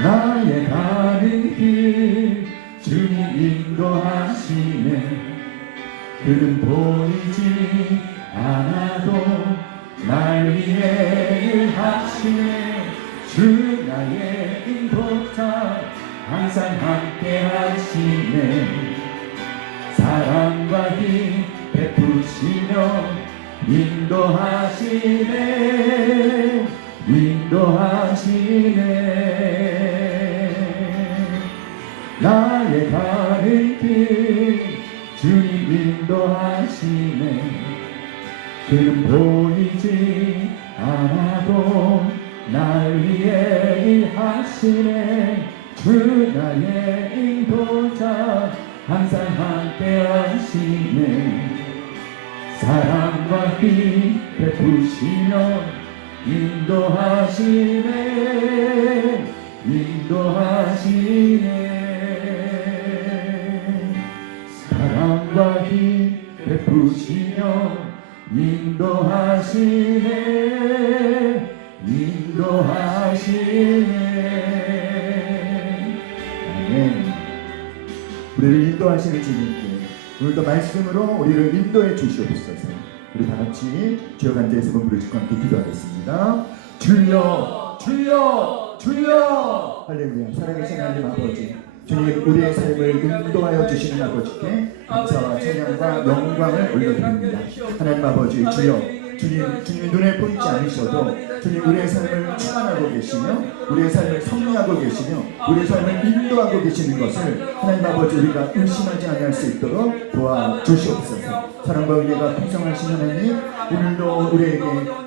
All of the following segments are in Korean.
나의 가는 길 주님 인도하시네. 그는 보이지 않아도 날 위해 일하시네. 주 나의 인도자 항상 함께 하시네. 사랑과 힘 베푸시며 인도하시네. 나의 가는 길 주님 인도하시네. 그는 보이지 않아도 날 위해 일하시네. 주 나의 인도자 항상 함께 하시네. 사랑과 힘 베푸시며 인도하시네. 사랑과 힘 베푸시며 인도하시네. 아멘. 우리를 인도하시는 주님께 오늘도 말씀으로 우리를 인도해 주시옵소서. 우리 다 같이 주여 간절히 번 부르짖고 함께 기도하겠습니다. 주여 주여 주여. 할렐루야. 살아계신 하나님 아버지, 주님 우리의 삶을 인도하여 주시는 아버지께 감사와 찬양과 영광을 올려드립니다. 하나님 아버지, 주여 주님이 눈에 보이지 않으셔도 주님 우리의 삶을 충만하고 계시며 우리의 삶을 섭리하고 계시며 우리의 삶을 인도하고 계시는 것을 하나님 아버지 우리가 의심하지 않을 수 있도록 도와주시옵소서. 사랑과 은혜가 풍성하신 하나님, 오늘도 우리에게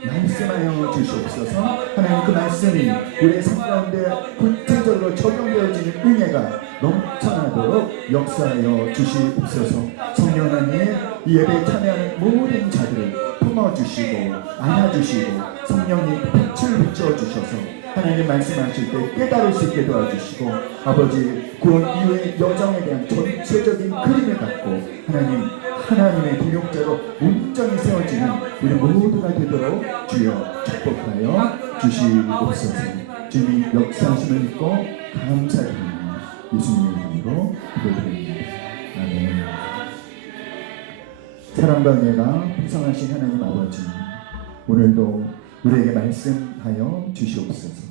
말씀하여 주시옵소서. 하나님 그 말씀이 우리의 삶 가운데 구체적으로 적용되어지는 은혜가 넘쳐나도록 역사하여 주시옵소서. 성령 하나님, 이 예배에 참여하는 모든 자들을 품어주시고 안아주시고 성령님 빛을 비춰주셔서 하나님 말씀하실 때 깨달을 수 있게 도와주시고 아버지 구원 이후의 여정에 대한 전체적인 그림을 갖고 하나님의 동역자로 온전히 세워지는 우리 모두가 되도록 주여 축복하여 주시옵소서. 주님 역사하심을 믿고 감사드립니다. 예수님의 이름으로 기도드립니다. 아멘. 사랑과 은혜가 풍성하신 하나님 아버지, 오늘도 우리에게 말씀하여 주시옵소서.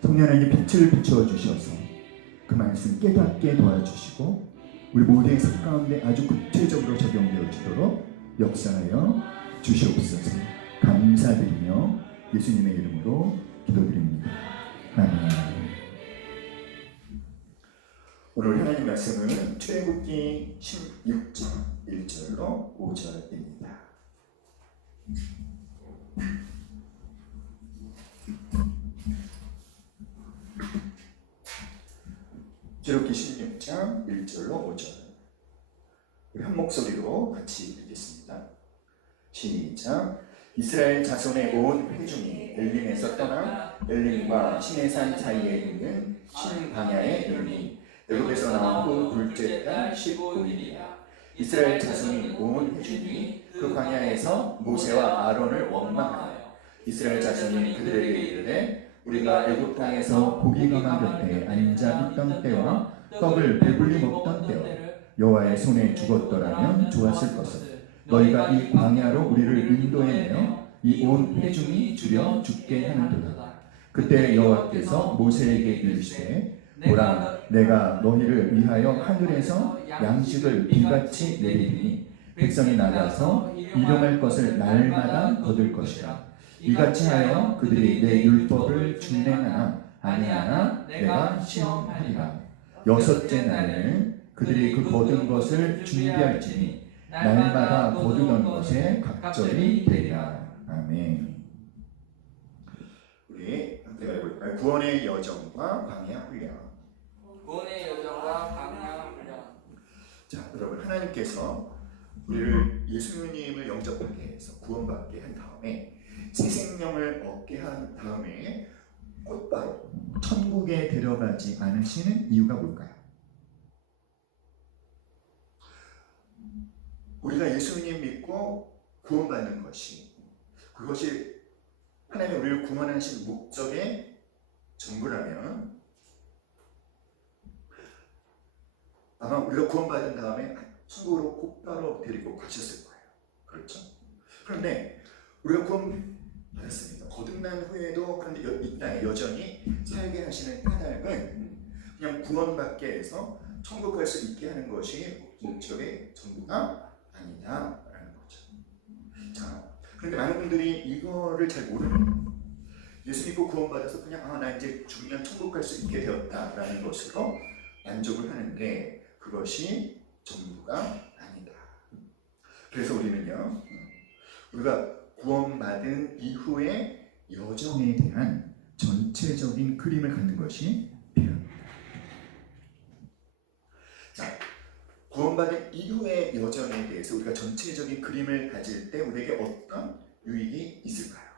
성령 하나님 빛을 비춰주셔서 그 말씀 깨닫게 도와주시고 우리 모두의 삶 가운데 아주 구체적으로 적용되어지도록 역사하여 주시옵소서. 감사드리며 예수님의 이름으로 기도드립니다. 아멘. 오늘 하나님 말씀은 출애굽기 16장 1절로 5절입니다. 출애굽기 16장 1절로 5절 우리 한 목소리로 같이 읽겠습니다. 시작. 이스라엘 자손의 온 회중이 엘림에서 떠나 엘림과 시내산 사이에 있는 신광야에 이르니 애굽에서 나온 후 둘째 달 15일이라. 이스라엘 자손이 온 회중이 그 광야에서 모세와 아론을 원망하여 이스라엘 자손이 그들에게 이르되 우리가 애굽 땅에서 고기가 곁에 앉아 있던 때와 떡을 배불리 먹던 때와 여호와의 손에 죽었더라면 좋았을 것을 너희가 이 광야로 우리를 인도해내어 이 온 회중이 주려 죽게 하는도다. 그때 여호와께서 모세에게 이르시되 보라, 내가 너희를 위하여 하늘에서 양식을 비같이 내리리니 백성이 나가서 일용할 것을 날마다 거둘 것이라. 이같이 하여 그들이 내 율법을 준행하나 아니하나 내가 시험하리라. 여섯째 날에는 그들이 그 거둔 것을 준비할지니 날마다 거두던 것에 각절이 되리라. 아멘. 우리 함께 해볼까요? 구원의 여정과 광야 훈련. 구원의 여정과 광야 훈련. 자, 여러분, 하나님께서 우리를 예수님을 영접하게 해서 구원받게 한 다음에 새 생명을 얻게 한 다음에 곧바로 천국에 데려가지 않으시는 이유가 뭘까요? 우리가 예수님 믿고 구원받는 것이, 그것이 하나님 우리를 구원하신 목적의 전부라면 우리가 구원받은 다음에 천국으로 곧바로 데리고 가셨을 거예요. 그렇죠? 그런데 우리가 구원받았습니다. 거듭난 후에도 그런데 이 땅에 여전히 살게 하시는 까닭은 그냥 구원받게 해서 천국 갈 수 있게 하는 것이 목적의 전부가 아니냐라는 거죠. 자, 그런데 많은 분들이 이거를 잘 모르는, 예수 믿고 구원받아서 그냥 나 이제 죽으면 천국 갈 수 있게 되었다라는 것으로 만족을 하는데 그것이 전부가 아니다. 그래서 우리는요, 우리가 구원받은 이후의 여정에 대한 전체적인 그림을 갖는 것이 필요합니다. 자, 구원받은 이후의 여정에 대해서 우리가 전체적인 그림을 가질 때 우리에게 어떤 유익이 있을까요?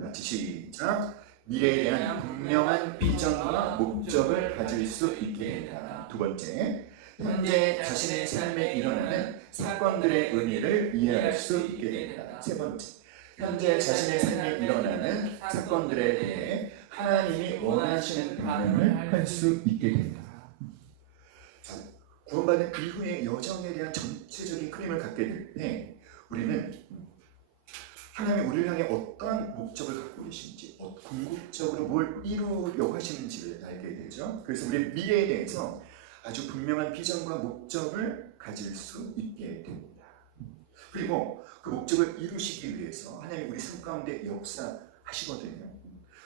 같이 시작. 미래에 대한 분명한 비전과 목적을 가질 수 있게 된다. 두 번째, 현재 자신의 삶에 일어나는 사건들의 의미를 이해할 수 있게 된다. 세 번째, 현재 자신의 삶에 일어나는 사건들에 대해 하나님이 원하시는 반응을 할 수 있게 된다. 구원받은 이후의 여정에 대한 전체적인 그림을 갖게 될 때 우리는 하나님이 우리를 향해 어떤 목적을 갖고 계신지, 궁극적으로 뭘 이루려고 하시는지를 알게 되죠. 그래서 우리의 미래에 대해서 아주 분명한 비전과 목적을 가질 수 있게 됩니다. 그리고 그 목적을 이루시기 위해서 하나님이 우리 삶 가운데 역사하시거든요.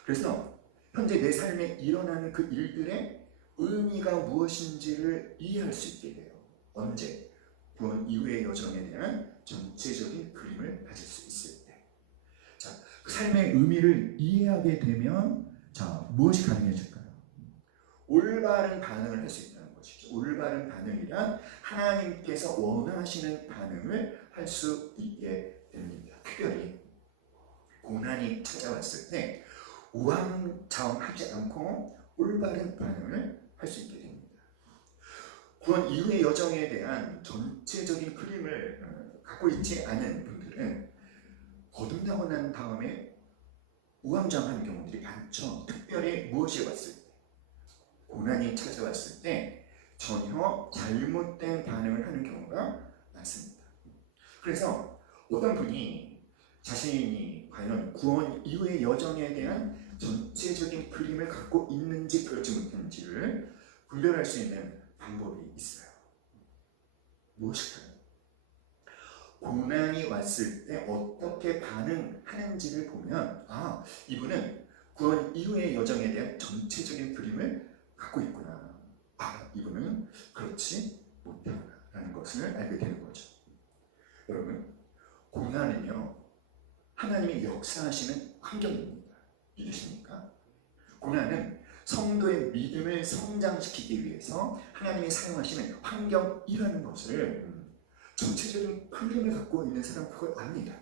그래서 현재 내 삶에 일어나는 그 일들의 의미가 무엇인지를 이해할 수 있게 돼요. 언제? 구원 이후의 여정에 대한 전체적인 그림을 가질 수 있을 때. 자, 그 삶의 의미를 이해하게 되면 무엇이 가능해질까요? 올바른 반응을 할 수 있다는 것이죠. 올바른 반응이란 하나님께서 원하시는 반응을 할 수 있게 됩니다. 특별히 고난이 찾아왔을 때 우왕좌왕하지 않고 올바른 반응을 할 수 있게 됩니다. 구원 이후의 여정에 대한 전체적인 그림을 갖고 있지 않은 분들은 거듭나고 난 다음에 우왕좌왕하는 경우들이 많죠. 특별히 무엇이 왔을 때, 고난이 찾아왔을 때 전혀 잘못된 반응을 하는 경우가 많습니다. 그래서 어떤 분이 자신이 과연 구원 이후의 여정에 대한 전체적인 그림을 갖고 있는지 그렇지 못한지를 분별할 수 있는 방법이 있어요. 무엇일까요? 고난이 왔을 때 어떻게 반응하는지를 보면 이분은 구원 이후의 여정에 대한 전체적인 그림을 갖고 있구나. 이분은 그렇지 못하구나라는 것을 알게 되는 거죠. 여러분, 고난은요, 하나님이 역사하시는 환경입니다. 믿으십니까? 고난은 성도의 믿음을 성장시키기 위해서 하나님이 사용하시는 환경이라는 것을 전체적인 그림을 갖고 있는 사람은 그걸 압니다.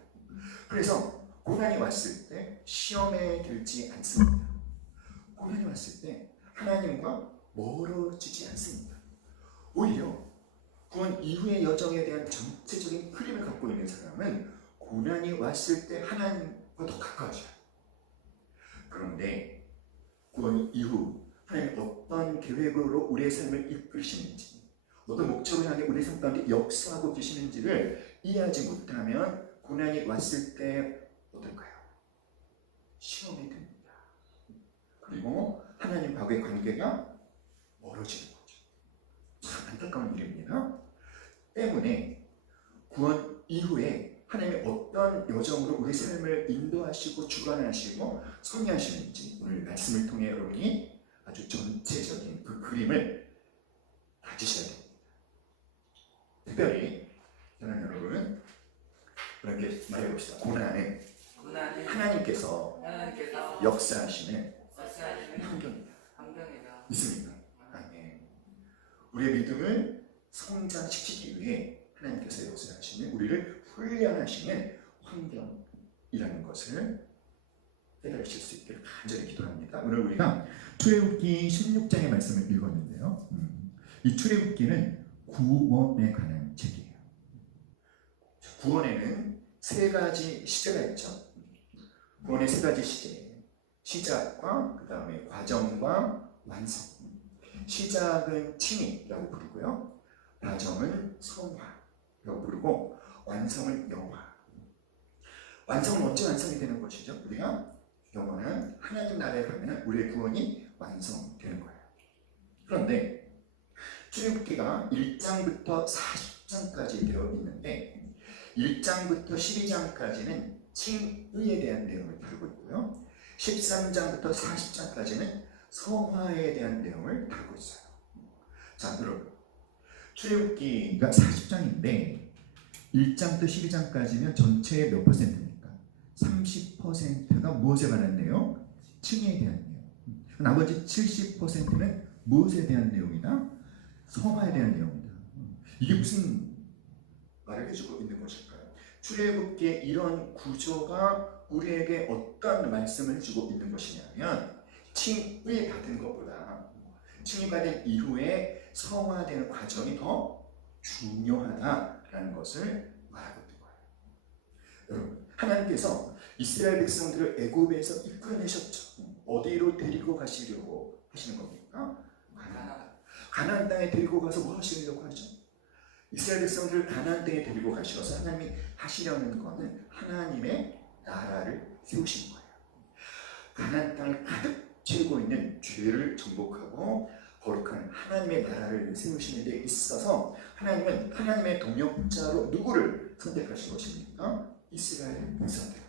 그래서 고난이 왔을 때 시험에 들지 않습니다. 고난이 왔을 때 하나님과 멀어지지 않습니다. 오히려 구원 이후의 여정에 대한 전체적인 그림을 갖고 있는 사람은 고난이 왔을 때 하나님과 더 가까워져요. 그런데 구원 이후 하나님 어떤 계획으로 우리의 삶을 이끄시는지, 어떤 목적을 향해 우리 삶 가운데 역사하고 계시는지를 이해하지 못하면 고난이 왔을 때 어떨까요? 시험이 됩니다. 그리고 하나님과의 관계가 멀어지는 거죠. 참 안타까운 일입니다. 때문에 구원 이후에 하나님이 어떤 여정으로 우리 삶을 인도하시고 주관하시고 섭리하시는지 오늘 말씀을 통해 여러분이 아주 전체적인 그 그림을 가지셔야 됩니다. 특별히 저는 여러분 그렇게 말해봅시다. 고난은 하나님께서 역사하시는 환경이다. 있습니까? 아멘. 우리의 믿음을 성장시키기 위해 하나님께서 역사하시는, 우리를 훈련하시는 환경이라는 것을 깨달으실 수 있기를 간절히 기도합니다. 오늘 우리가 출애굽기 16장의 말씀을 읽었는데요. 이 출애굽기는 구원에 관한 책이에요. 구원에는 세 가지 시제가 있죠. 구원의 세 가지 시제, 시작과 그 다음에 과정과 완성. 시작은 칭의라고 부르고요. 과정은 성화라고 부르고 완성은 영화. 완성은 언제 완성이 되는 것이죠? 우리가 영원한 하나님 나라에 가면 우리의 구원이 완성되는 거예요. 그런데 출애굽기가 1장부터 40장까지 되어 있는데 1장부터 12장까지는 칭의에 대한 내용을 다루고 있고요. 13장부터 40장까지는 성화에 대한 내용을 다루고 있어요. 자, 여러분, 출애굽기가 40장인데 1장부터 12장까지면 전체의 몇 퍼센트입니까? 30%가 무엇에 관한 내용? 칭의에 대한 내용. 나머지 70%는 무엇에 대한 내용이다? 성화에 대한 내용이다. 이게 무슨 말을 해주고 있는 것일까요? 출애굽기의 이런 구조가 우리에게 어떤 말씀을 해주고 있는 것이냐면 칭의 받은 것보다 칭의 받은 이후에 성화되는 과정이 더 중요하다라는 것을 말하고 있는 거예요. 여러분, 하나님께서 이스라엘 백성들을 애굽에서 이끌어내셨죠. 어디로 데리고 가시려고 하시는 겁니까? 가나안 땅에 데리고 가서 뭐 하시려고 하죠? 이스라엘 백성들을 가나안 땅에 데리고 가셔서 하나님이 하시려는 것은 하나님의 나라를 세우신 거예요. 가나안 땅을 가득 채우고 있는 죄를 정복하고 거룩한 하나님의 나라를 세우시는 데 있어서 하나님은 하나님의 동역자로 누구를 선택하신 것입니까? 이스라엘 백성들.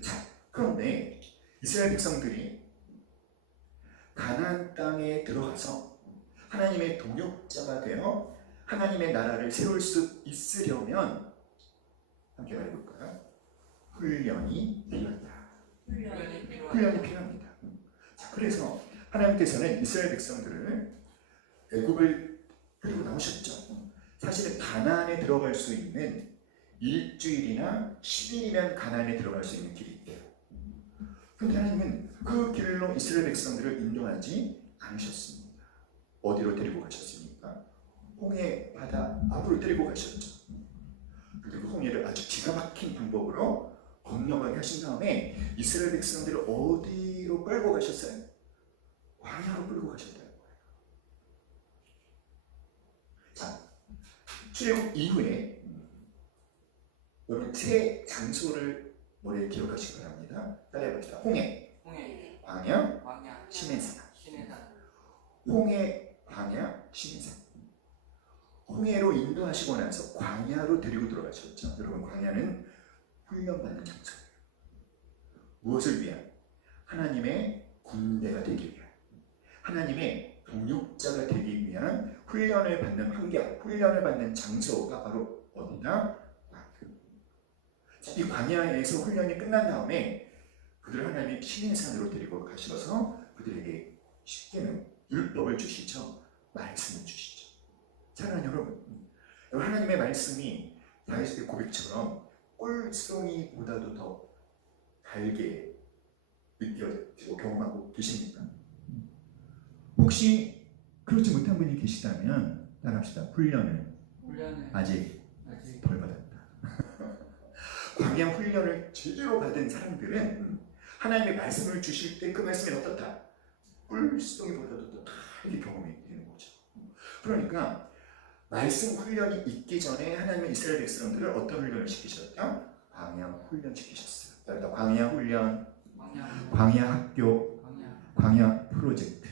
자, 그런데 이스라엘 백성들이 가나안 땅에 들어가서 하나님의 동역자가 되어 하나님의 나라를 세울 수 있으려면 함께 말해볼까요? 훈련이 필요하다. 훈련이 필요합니다. 자, 그래서 하나님께서는 이스라엘 백성들을 애굽을 끌고 나오셨죠. 사실은 가나안에 들어갈 수 있는 일주일이나 10일이면 가나안에 들어갈 수 있는 길이 있대요. 그런데 하나님은 그 길로 이스라엘 백성들을 인도하지 않으셨습니다. 어디로 데리고 가셨습니까? 홍해 바다 앞으로 데리고 가셨죠. 그리고 홍해를 아주 기가 막힌 방법으로 건너가게 하신 다음에 이스라엘 백성들을 어디로 끌고 가셨어요? 광야로 끌고 가셨다는 거예요. 자, 출애굽 이후에 여러분 세 장소를 머리에 기록하시기 바랍니다. 따라해봅시다. 홍해, 광야, 시내산. 홍해, 광야, 시내산. 홍해로 인도하시고 나서 광야로 데리고 들어가셨죠. 여러분, 광야는 훈련받는 장소예요. 무엇을 위한? 하나님의 군대가 되기 위한, 하나님의 동역자가 되기 위한 훈련을 받는 환경, 훈련을 받는 장소가 바로 어디다? 이 광야에서 훈련이 끝난 다음에 그들을 하나님의 시내산으로 데리고 가셔서 그들에게 쉽게는 율법을 주시죠. 말씀을 주시죠. 사랑하는 여러분, 하나님의 말씀이 다윗의 고백처럼 꿀송이보다도 더 달게 느껴지고 경험하고 계십니까? 혹시 그렇지 못한 분이 계시다면 따라합시다. 훈련을 아직 덜 받았다. 광야 훈련을 제대로 받은 사람들은 하나님의 말씀을 주실 때 그 말씀이 어떻다? 꿀송이보다도 더 다르게 경험이 되는 거죠. 그러니까 말씀 훈련이 있기 전에 하나님의 이스라엘 백성들을 어떤 훈련을 시키셨다? 광야 훈련 시키셨어요. 그러니까 광야 훈련, 광야 학교, 광야 프로젝트.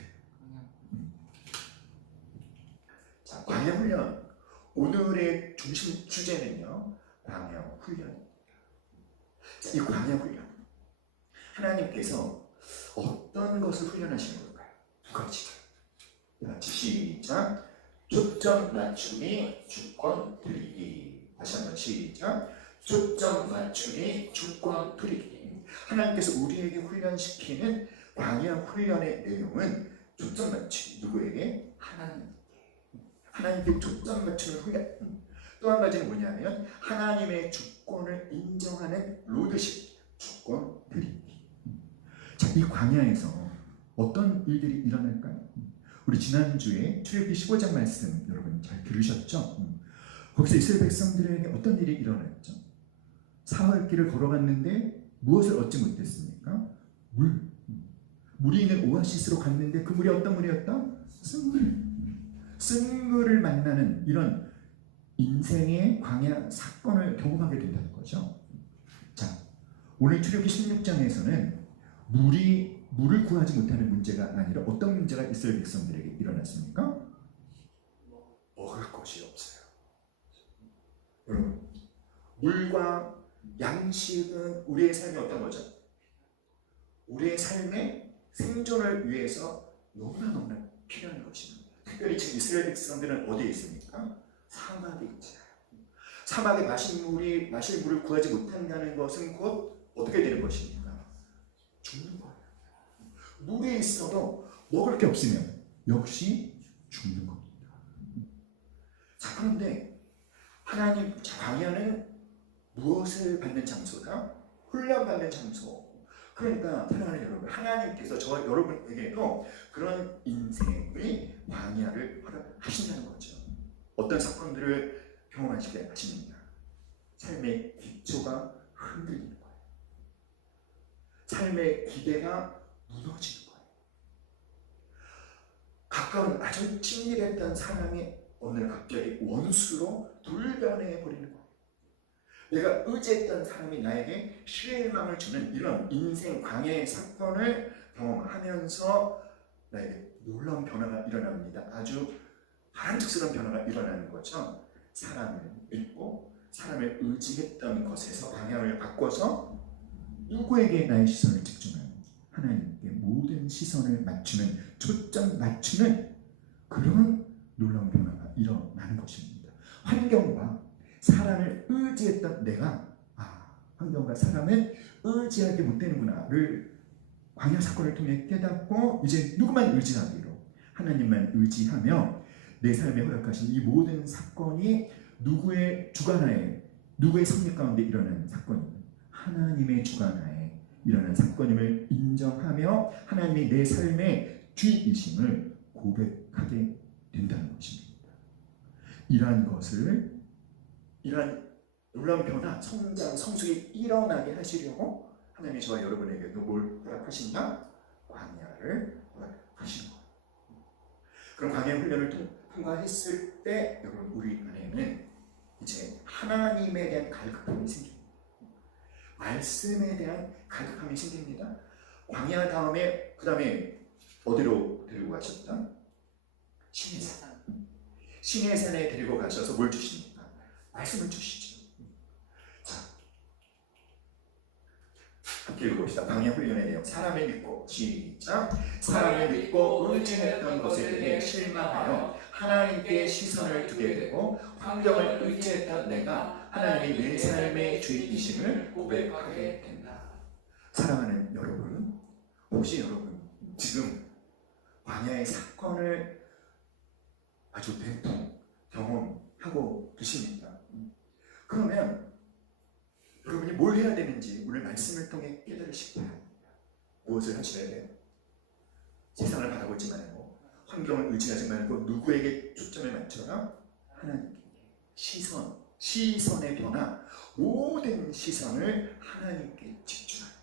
자, 광야 훈련. 오늘의 중심 주제는요, 광야 훈련입니다. 이 광야 훈련. 하나님께서 어떤 것을 훈련하시는 걸까요? 두 가지. 같이 시작. 초점 맞춤이 주권 드리기. 다시 한번 시작. 초점 맞춤이 주권 드리기. 하나님께서 우리에게 훈련시키는 광야 훈련의 내용은 초점 맞춤. 누구에게? 하나님께 초점 맞춤을 훈련. 또 한 가지는 뭐냐면 하나님의 주권을 인정하는 로드십, 주권 드리기. 자, 이 광야에서 어떤 일들이 일어날까요? 우리 지난주에 출애굽기 15장 말씀 여러분 잘 들으셨죠? 거기서 이스라엘 백성들에게 어떤 일이 일어났죠? 사흘길을 걸어갔는데 무엇을 얻지 못했습니까? 물. 물이 있는 오아시스로 갔는데 그 물이 어떤 물이었다? 쓴물. 쓴물을 만나는 이런 인생의 광야 사건을 경험하게 된다는 거죠. 자, 오늘 출애굽기 16장에서는 물을 구하지 못하는 문제가 아니라 어떤 문제가 이스라엘 백성들에게 일어났습니까? 먹을 것이 없어요. 여러분, 물과 양식은 우리의 삶에 어떤 거죠? 우리의 삶의 생존을 위해서 너무나 필요한 것입니다. 특별히 지금 이스라엘 백성들은 어디에 있습니까? 사막에 있잖아요. 사막에 마실 물을 구하지 못한다는 것은 곧 어떻게 되는 것입니까? 죽는 거예요. 물에 있어도 먹을 게 없으면 역시 죽는 겁니다. 자, 그런데 하나님 광야는 무엇을 받는 장소다? 훈련받는 장소. 그러니까 사랑하는 여러분, 하나님께서 저 여러분에게도 그런 인생의 광야를 허락하신다는 거죠. 어떤 사건들을 경험하시게 하십니다. 삶의 기초가 흔들리는 거예요. 삶의 기대가 무너지는 거예요. 가까운 아주 친밀했던 사람이 어느 날 갑자기 원수로 돌변해 버리는 거예요. 내가 의지했던 사람이 나에게 실망을 주는 이런 인생 광야의 사건을 경험하면서 나에게 놀라운 변화가 일어납니다. 아주 반짝스러운 변화가 일어나는 거죠. 사람을 믿고 사람을 의지했던 것에서 방향을 바꿔서 누구에게 나의 시선을 집중하는, 하나님께 모든 시선을 맞추는, 초점 맞추는 그런 놀라운 변화가 일어나는 것입니다. 환경과 사람을 의지했던 내가 환경과 사람을 의지하게 못 되는구나를 광야 사건을 통해 깨닫고 이제 누구만 의지하기로 하나님만 의지하며 내 삶에 허락하신 이 모든 사건이 누구의 주관하에, 누구의 성립 가운데 일어나는 사건이면 하나님의 주관하에 일어난 사건임을 인정하며 하나님이 내 삶의 주이심을 고백하게 된다는 것입니다. 이러한 놀라운 변화, 성장, 성숙이 일어나게 하시려고 하나님이 저와 여러분에게도 뭘 허락하신다? 광야를 허락하시는 거예요. 그럼 광야 훈련을 통과했을 때 여러분 우리 안에는 이제 하나님에 대한 갈급함이 생깁니다. 말씀에 대한 갈급함이 생깁니다. 광야 다음에 그 다음에 어디로 데리고 가셨다? 시내산. 시내산에 데리고 가셔서 뭘 주십니까? 말씀을 주시죠. 자, 함께 읽어봅시다. 광야 훈련에 대해 사람을 믿고 시작. 사람을 믿고 의지했던 것에 대해 실망하여 하나님께 시선을 두게 되고 환경을 의지했던 내가 하나님이 내 삶의 주인이심을 고백하게 된다. 사랑하는 여러분, 혹시 여러분 지금 광야의 사건을 아주 대통 경험하고 계십니까? 그러면 여러분이 뭘 해야 되는지 오늘 말씀을 통해 깨달으시기 바랍니다. 무엇을 하셔야 돼요? 세상을 바라보지 말고 환경을 의지하지 말고 누구에게 초점을 맞춰라? 하나님께 시선의 변화, 모든 시선을 하나님께 집중하라.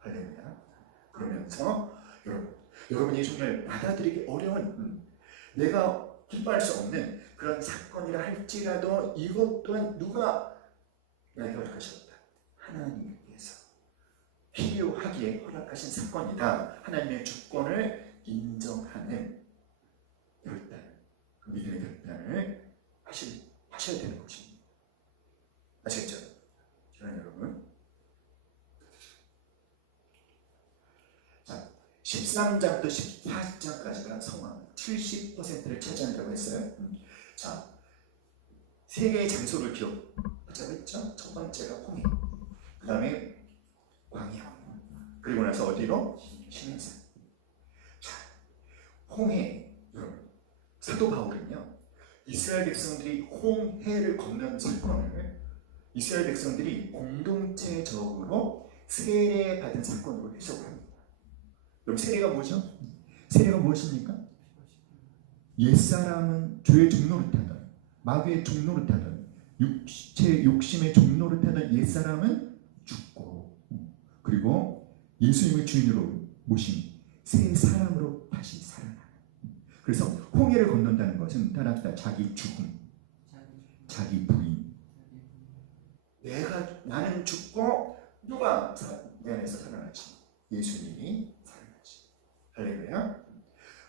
할렐루야. 그러면서 여러분이 정말 받아들이기 어려운 내가 기뻐할 수 없는 그런 사건이라 할지라도 이것 또한 누가 나에게 허락하셨다? 하나님께서 필요하기에 허락하신 사건이다. 하나님의 주권을 인정하는 결단, 믿음의 결단을 하셔야 되는 것입니다. 아시겠죠? 사랑하는 여러분. 자, 13장부터 14장까지가 성화 70%를 차지한다고 했어요. 자, 세 개의 장소를 기억하자고 했죠. 첫 번째가 홍해, 그 다음에 광야, 그리고 나서 어디로? 시내산. 자, 홍해, 여러분, 사도 바울은요, 이스라엘 백성들이 홍해를 건너는 사건을 이스라엘 백성들이 공동체적으로 세례받은 사건으로 해석을 합니다. 여러분, 세례가 뭐죠? 세례가 무엇입니까? 옛사람은 죄의 종로를 타던, 마귀의 종로를 타던, 육체 욕심의 종로를 타던 옛사람은 죽고, 그리고 예수님을 주인으로 모신 새 사람으로 다시 살아나는. 그래서 홍해를 건넌다는 것은 따라합시다. 자기 죽음, 자기 부인. 나는 죽고 누가 내 안에서 살아나지? 예수님이 살아나지. 할렐루야.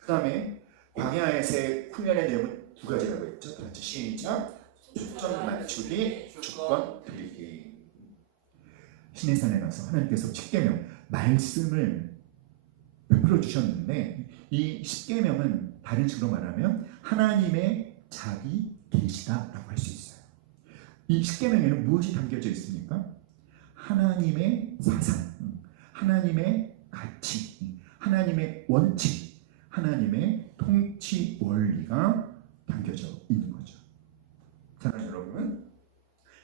그 다음에 광야에서의 훈련의 내용은 두 가지라고 했죠. 다 같이 시작. 초점 맞추기, 주권 드리기. 시내산에 가서 하나님께서 십계명 말씀을 베풀어 주셨는데, 이 십계명은 다른 식으로 말하면 하나님의 자기 계시다라고 할 수 있어요. 이 십계명에는 무엇이 담겨져 있습니까? 하나님의 사상, 하나님의 가치, 하나님의 원칙, 하나님의 통치 원리가 담겨져 있는 거죠. 사랑하는 여러분,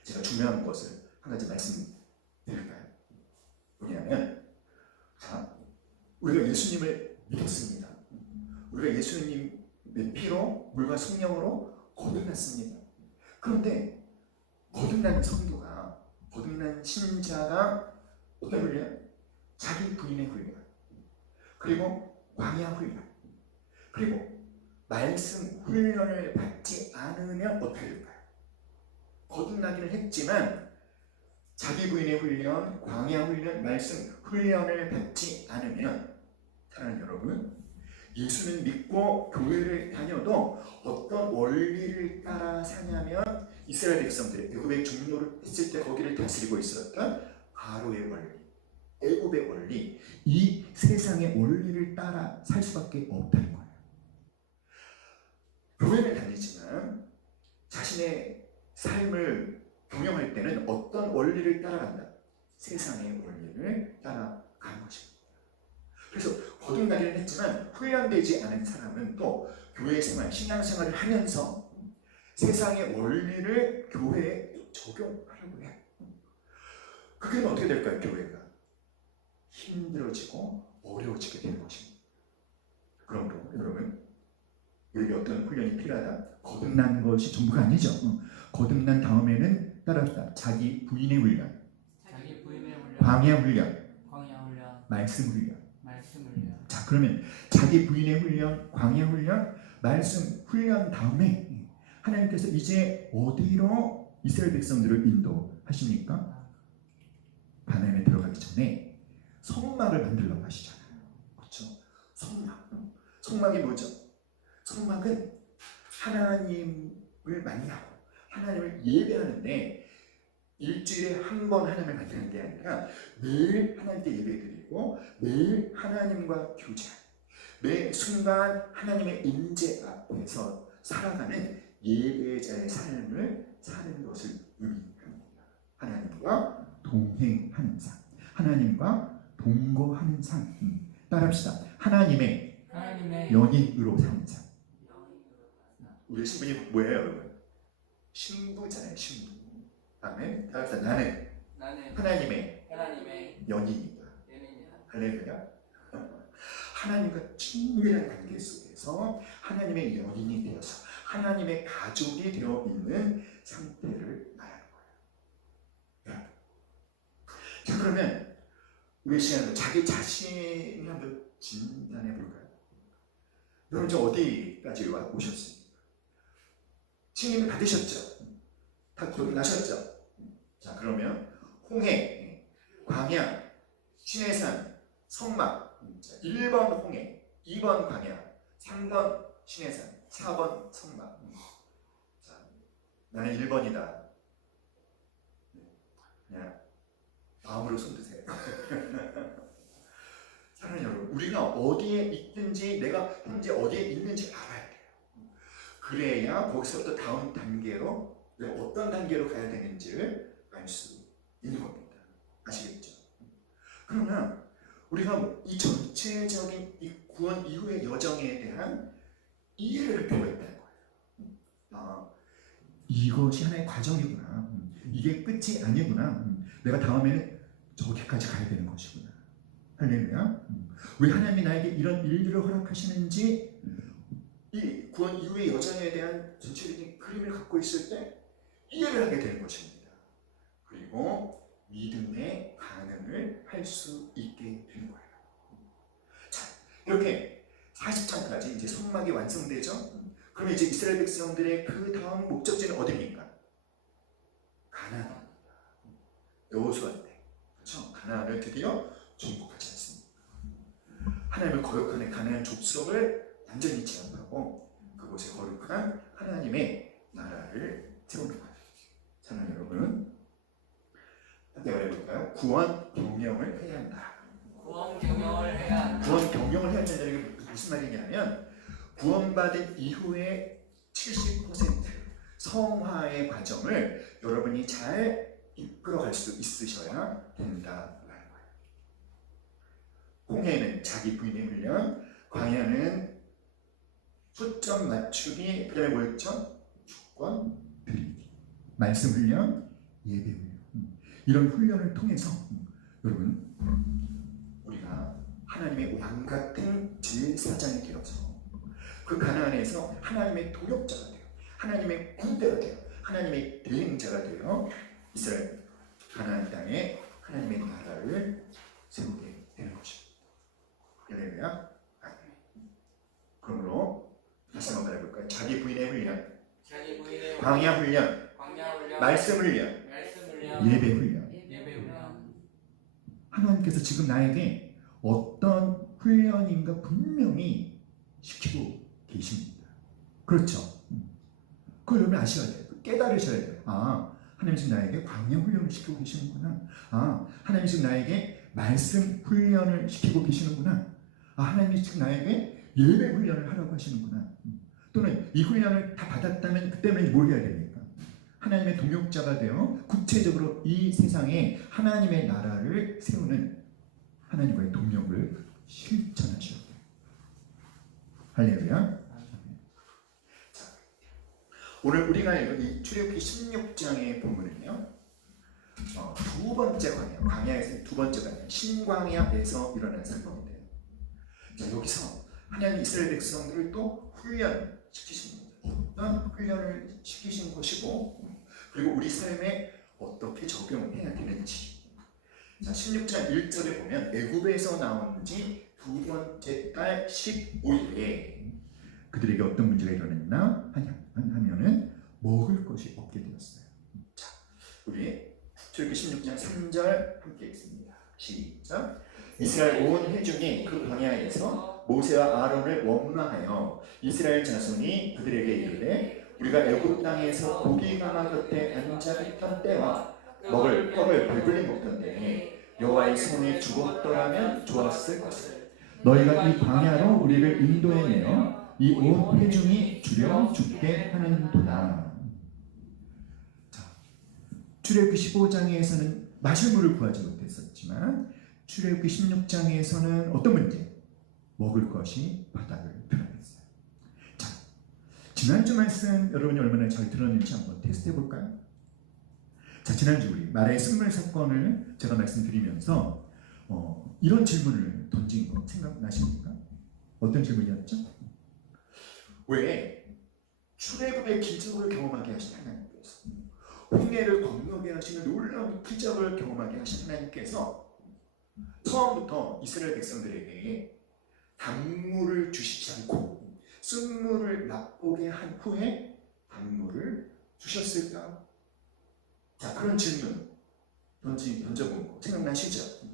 제가 중요한 것을 한 가지 말씀드릴까요? 뭐냐면, 자, 우리가 예수님을 믿었습니다. 우리가 예수님의 피로 물과 성령으로 거듭났습니다. 그런데 거듭난 성도가, 거듭난 신자가 어떤 훈련? 자기 부인의 훈련, 그리고 광야 훈련, 그리고 말씀 훈련을 받지 않으면 어떻게 될까요? 거듭나기는 했지만 자기 부인의 훈련, 광야 훈련, 말씀 훈련을 받지 않으면, 사랑하는 여러분, 예수는 믿고 교회를 다녀도 어떤 원리를 따라 사냐면, 이스라엘 백성들이 애굽에 종노를 했을 때 거기를 다스리고 있었던 바로의 원리, 애굽의 원리, 이 세상의 원리를 따라 살 수밖에 없다는 거예요. 교회를 다니지만 자신의 삶을 경영할 때는 어떤 원리를 따라간다? 세상의 원리를 따라가는 것입니다. 그래서 거듭나기는 했지만 훈련되지 않은 사람은 또 교회 생활, 신앙생활을 하면서 세상의 원리를 교회에 적용하려고 해요. 그게 어떻게 될까요? 교회가 힘들어지고 어려워지게 되는 것입니다. 그러므로 여러분, 우리에게 어떤 훈련이 필요하다? 거듭난 것이 전부가 아니죠. 거듭난 다음에는 따라합시다. 자기 부인의 훈련, 광야 훈련, 말씀 훈련. 자, 그러면 자기 부인의 훈련, 광야 훈련, 말씀 훈련 다음에 하나님께서 이제 어디로 이스라엘 백성들을 인도하십니까? 가나안에 들어가기 전에 성막을 만들라고 하시잖아요. 그렇죠? 성막. 성막이 뭐죠? 성막은 하나님을 만나고 하나님을 예배하는데, 일주일에 한 번 하나님을 만나는 게 아니라 매일 하나님께 예배드리고 매일 하나님과 교제하는, 매 순간 하나님의 임재 앞에서 살아가는 예배자의 삶을 사는 것을 의미합니다. 하나님과 동행하는 삶, 하나님과 동거하는 삶. 따라합시다. 하나님의 연인으로 사는 삶. 우리 신분이 뭐예요, 여러분? 신부잖아요, 신부. 아멘. 따라합시다. 나는 하나님의 연인이다. 할렐루야. 하나님과 친밀한 관계 속에서 하나님의 연인이 되어서 하나님의 가족이 되어 있는 상태를 말하는 거예요. 자, 그러면 우리 시간으로 자기 자신을 한번 진단해 볼까요? 여러분, 저 어디까지 오셨습니까? 칭의를 받으셨죠? 다 거듭나셨죠? 자, 그러면 홍해, 광야, 시내산, 성막. 1번 홍해, 2번 광야, 3번 시내산, 4번 성막. 자, 나는 1번이다. 그냥 마음으로 손드세요. 사랑하는 여러분, 우리가 어디에 있든지, 내가 현재 어디에 있는지 알아야 돼요. 그래야 거기서부터 다음 단계로, 내가 어떤 단계로 가야 되는지를 알 수 있는 겁니다. 아시겠죠? 그러나 우리가 이 전체적인 이 구원 이후의 여정에 대한 이해를 할 필요가 있다는 거예요. 이것이 하나의 과정이구나. 이게 끝이 아니구나. 내가 다음에는 저기까지 가야 되는 것이구나. 할렐루야. 왜 하나님이 나에게 이런 일들을 허락하시는지, 이 구원 이후의 여정에 대한 전체적인 그림을 갖고 있을 때 이해를 하게 되는 것입니다. 그리고 믿음의 반응을 할 수 있게 되는 거예요. 자, 이렇게 40장까지 이제 성막이 완성되죠. 그러면 이제 이스라엘 백성들의 그 다음 목적지는 어디입니까? 가나안입니다. 여호수아 때, 그렇죠? 가나안을 드디어 정복하지 않습니까? 하나님을 거역하는 가나안 족속을 완전히 제압하고 그곳에 거룩한 하나님의 나라를 세우는 거예요. 사랑하는 여러분, 함께 말해볼까요? 구원 경영을 해야 한다. 구원 경영을 해야 한다. 구원 경영을 해야 한다는 게 무슨 말이냐면 구원받은 이후에 70% 성화의 과정을 여러분이 잘 이끌어갈 수 있으셔야 된다. 홍해는 자기 부인의 훈련, 광야는 초점 맞추기, 그 다음에 뭐였죠? 주권 드리기, 말씀 훈련, 예배 훈련. 이런 훈련을 통해서 여러분 우리가 하나님의 왕 같은 제사장이 되어서 그 가나안에서 하나님의 도역자가 돼요. 하나님의 군대가 돼요. 하나님의 대행자가 되어 이스라엘 가나안 땅에 하나님의 나라를 세우게 되는 것입니다. 할렐루야. 그러므로 다시 한번 말해볼까요? 자기 부인의 훈련, 자기 부인의 광야 훈련, 말씀 훈련, 예배 훈련. 하나님께서 지금 나에게 어떤 훈련인가 분명히 시키고 계십니다. 그렇죠? 그걸 여러분 아셔야 돼요. 깨달으셔야 돼요. 아, 하나님 지금 나에게 광야 훈련을 시키고 계시는구나. 아, 하나님 지금 나에게 말씀 훈련을 시키고 계시는구나. 아, 하나님이 지금 나에게 예배 훈련을 하라고 하시는구나. 또는 이 훈련을 다 받았다면 그때는 뭘 해야 됩니까? 하나님의 동역자가 되어 구체적으로 이 세상에 하나님의 나라를 세우는 하나님과의 동역을 실천하셔야 돼요. 할렐루야. 자, 오늘 우리가 읽은 이 출애굽기 16장의 본문은요, 두 번째 광야에서 두 번째 광야, 신광야에서 일어난 사건인데요. 자, 여기서 하나님 이스라엘 백성들을 또 훈련시키십니다. 어떤 훈련을 시키신 것이고, 그리고 우리 삶에 어떻게 적용해야 되는지. 자, 16장 1절에 보면 애굽에서 나온 지 두 번째 달 15일에 그들에게 어떤 문제가 일어났나 하면은 먹을 것이 없게 되었어요. 자, 우리 출애굽기 16장 3절 함께 읽습니다. 시작. 이스라엘 온 회중이 그 광야에서 모세와 아론을 원망하여 이스라엘 자손이 그들에게 이르되 우리가 애굽 땅에서 고기 가마 곁에 앉아 있던 때와 먹을 떡을 배불리 먹던 때에 여호와의 손에 죽었더라면 좋았을 것을 너희가 이 광야로 우리를 인도해내어 이 온 회중이 주려 죽게 하는도다. 자, 출애굽기 15장에서는 마실 물을 구하지 못했었지만 출애굽기 16장에서는 어떤 문제? 먹을 것이 바닥을 드러냈어요. 자, 지난주 말씀 여러분이 얼마나 잘 들었는지 한번 테스트 해볼까요? 자, 지난주 우리 마라의 승물 사건을 제가 말씀드리면서 이런 질문을 던진 거 생각나십니까? 어떤 질문이었죠? 왜 출애굽의 기적을 경험하게 하신 하나님께서, 홍해를 건너게 하시는 놀라운 기적을 경험하게 하신 하나님께서 처음부터 이스라엘 백성들에게 단물을 주시지 않고 쓴물을 맛보게 한 후에 단물을 주셨을까? 자, 그런 질문 던져본 거 생각나시죠?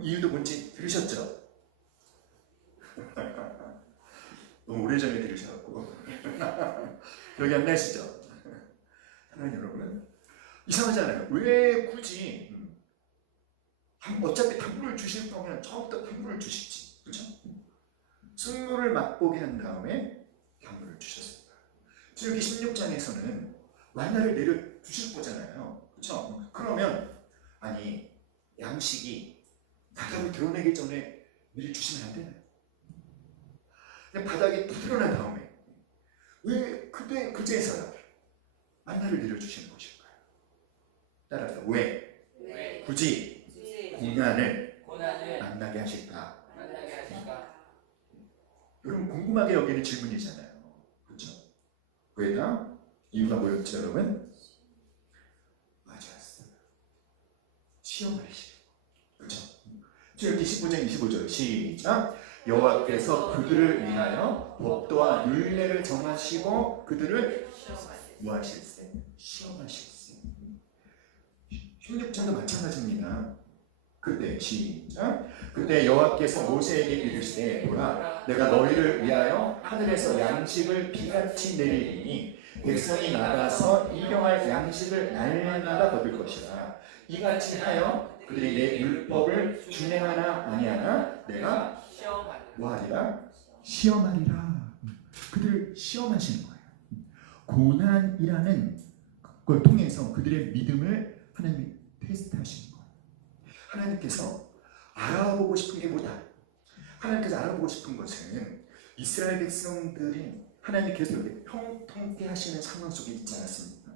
이유도 뭔지 들으셨죠? 너무 오래전에 들으셔갖고 기억이 안 나시죠? 하나님 여러분, 이상하잖아요. 왜 굳이 어차피 단물을 주실 거면 처음부터 단물을 주시지, 그렇죠? 쓴물을 맛보게 한 다음에 단물을 주셨습니다. 출애굽기 16장에서는 만나를 내려 주실 거잖아요, 그렇죠? 그러면 아니 양식이 바닥을 드러내기 전에 미리 주시면 안 되나요? 바닥이 드러난 다음에 왜 그제서야 만나를 내려 주시는 것일까요? 따라서 왜 굳이 고난을 만나게 하실까? 여러분 궁금하게 여기는 질문이잖아요, 그렇죠? 왜냐? 이유가 뭐였죠, 여러분? 맞았어요. 시험을 하시고, 그렇죠? 출애굽기 15장 25절 시작. 여호와께서 그들을 위하여 법도와 율례를 정하시고 그들을 뭐하실세? 시험하실세. 16장도 마찬가지입니다. 그때 시작. 그때 여호와께서 모세에게 이르시되 보라 내가 너희를 위하여 하늘에서 양식을 비같이 내리리니 백성이 나가서 일용할 양식을 날마다 거둘 것이라. 이같이 하여 그들이 내 율법을 준행하나 아니하나 내가 뭐하리라? 시험하리라. 그들을 시험하시는 거예요. 고난이라는 걸 통해서 그들의 믿음을 하나님이 테스트하시는 거예요. 하나님께서 알아보고 싶은 게 뭐다? 하나님께서 알아보고 싶은 것은 이스라엘 백성들이 하나님께서 이렇게 형통케 하시는 상황 속에 있지 않았습니까?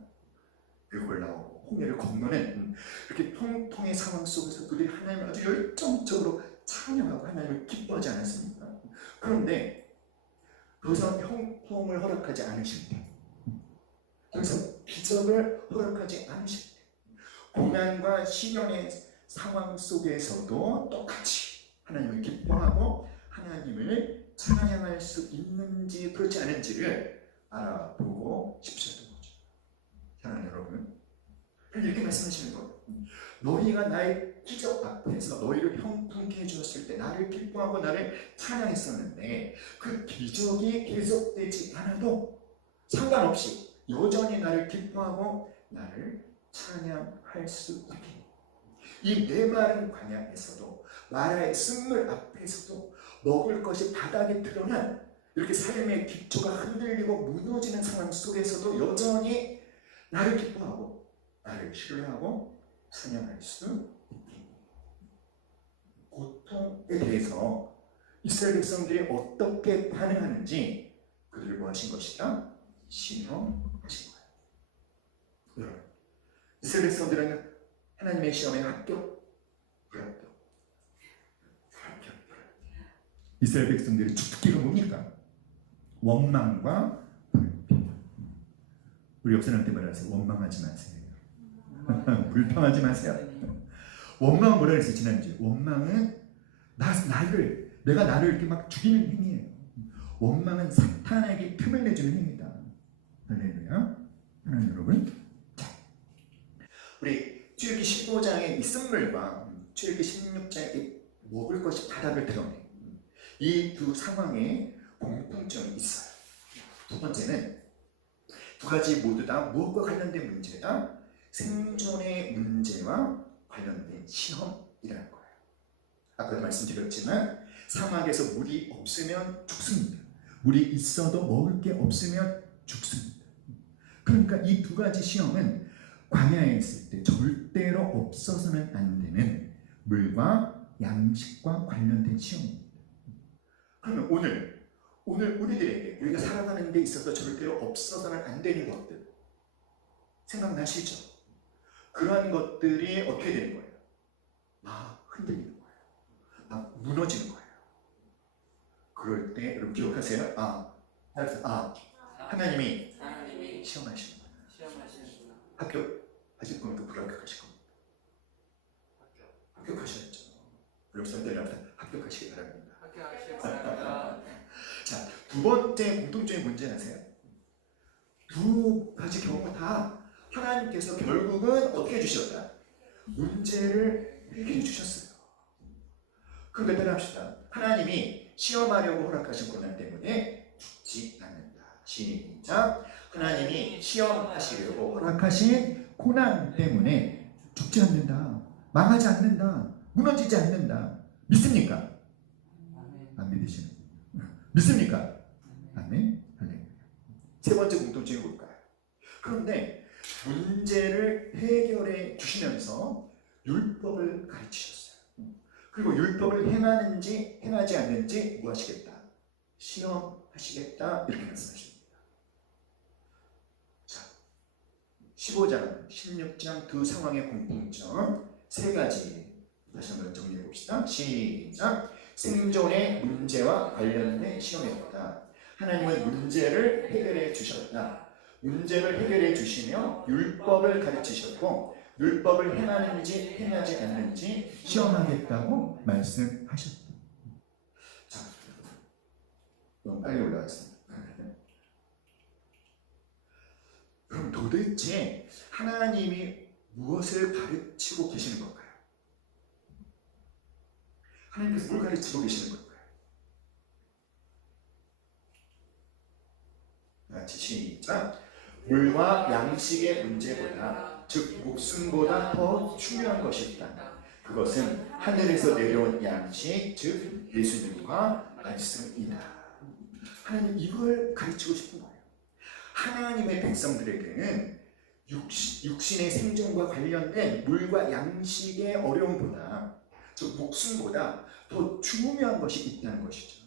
그걸 나오고 홍해를 건너는 이렇게 형통의 상황 속에서 그들이 하나님을 아주 열정적으로 찬양하고 하나님을 기뻐하지 않았습니까? 그런데 거기서 형통을 허락하지 않으실 때, 거기서 기적을 허락하지 않으실 때, 고난과 시련의 상황 속에서도 똑같이 하나님을 기뻐하고 하나님을 찬양할 수 있는지 그렇지 않은지를 알아보고 싶으셨던 거죠. 사랑하는 여러분, 이렇게 말씀하시는 거예요. 너희가 나의 기적 앞에서 너희를 형통케 해주었을 때 나를 기뻐하고 나를 찬양했었는데 그 기적이 계속되지 않아도 상관없이 여전히 나를 기뻐하고 나를 찬양할 수 있게 이 메마른 광야에서도 마라의 쓴물 앞에서도 먹을 것이 바닥에 드러난 이렇게 삶의 기초가 흔들리고 무너지는 상황 속에서도 여전히 나를 기뻐하고 나를 신뢰하고 찬양할 수 있게. 고통에 대해서 이스라엘 백성들이 어떻게 반응하는지 그들을 뭐 하신 것이다? 시험하신 거예요. 여러분, 이스라엘 백성들은 하나님의 시험에 합격, 불합격, 합격. 이스라엘 백성들의 주특기가 뭡니까? 원망과 불평. 우리 옆사람한테 말하세요. 원망하지 마세요. 불평하지 마세요. 원망은 뭐라 그랬어요? 지난주에. 원망은 내가 나를 이렇게 막 죽이는 행위예요. 원망은 사탄에게 틈을 내주는 행위다. 할렐루야. 하나님 여러분. 자, 우리 출애굽기 15장의 이 쓴물과 출애굽기 16장의 먹을 것이 바닥을 드러내. 이 두 상황에 공통점이 있어요. 두 번째는 두 가지 모두 다 무엇과 관련된 문제다? 생존의 문제와 관련된 시험이라는 거예요. 아까도 말씀드렸지만 사막에서 물이 없으면 죽습니다. 물이 있어도 먹을 게 없으면 죽습니다. 그러니까 이 두 가지 시험은 광야에 있을 때 절대로 없어서는 안 되는 물과 양식과 관련된 시험입니다. 그러면 오늘 우리들에게 우리가 살아가는 데 있어서 절대로 없어서는 안 되는 것들 생각나시죠? 그러한 것들이 어떻게 되는 거예요? 막 흔들리는 거예요. 막 무너지는 거예요. 그럴 때 여러분 기억하세요? 하나님이 시험하시는 거예요. 합격하실 겁니까? 불합격하실 겁니까? 합격하셔야죠. 여러분 선생님한테 합격하시기 바랍니다. 자, 두 번째 공통점이 뭔지 아세요? 두 가지 경우 다 하나님께서 결국은 어떻게 해주셨다? 문제를 해결해 주셨어요. 그러니까 따라합시다. 하나님이 시험하려고 허락하신 고난 때문에 죽지 않는다. 시작. 하나님이 시험하시려고 허락하신 고난 때문에 죽지 않는다. 망하지 않는다. 무너지지 않는다. 믿습니까? 안 믿으시는 분. 믿습니까? 아멘. 할렐루야. 세 번째 공통점이 뭘까요? 그런데 문제를 해결해 주시면서 율법을 가르치셨어요. 그리고 율법을 행하는지 행하지 않는지 뭐 하시겠다? 시험하시겠다. 이렇게 말씀하십니다. 자, 15장, 16장 두 상황의 공통점 세 가지 다시 한번 정리해 봅시다. 시작. 생존의 문제와 관련된 시험이었다. 하나님은 문제를 해결해 주셨다. 문제를 해결해 주시며 율법을 가르치셨고 율법을 행하는지 행하지 않는지 시험하겠다고 말씀하셨다. 자, 너무 빨리 올라왔습니다. 그럼 도대체 하나님이 무엇을 가르치고 계시는 걸까요? 하나님께서 뭘 가르치고 계시는 걸까요? 같이 시작. 물과 양식의 문제보다, 즉 목숨보다 더 중요한 것이 있다. 그것은 하늘에서 내려온 양식, 즉 예수님과 말씀이다. 하나님 이걸 가르치고 싶은 거예요. 하나님의 백성들에게는 육신의 생존과 관련된 물과 양식의 어려움보다, 즉 목숨보다 더 중요한 것이 있다는 것이죠.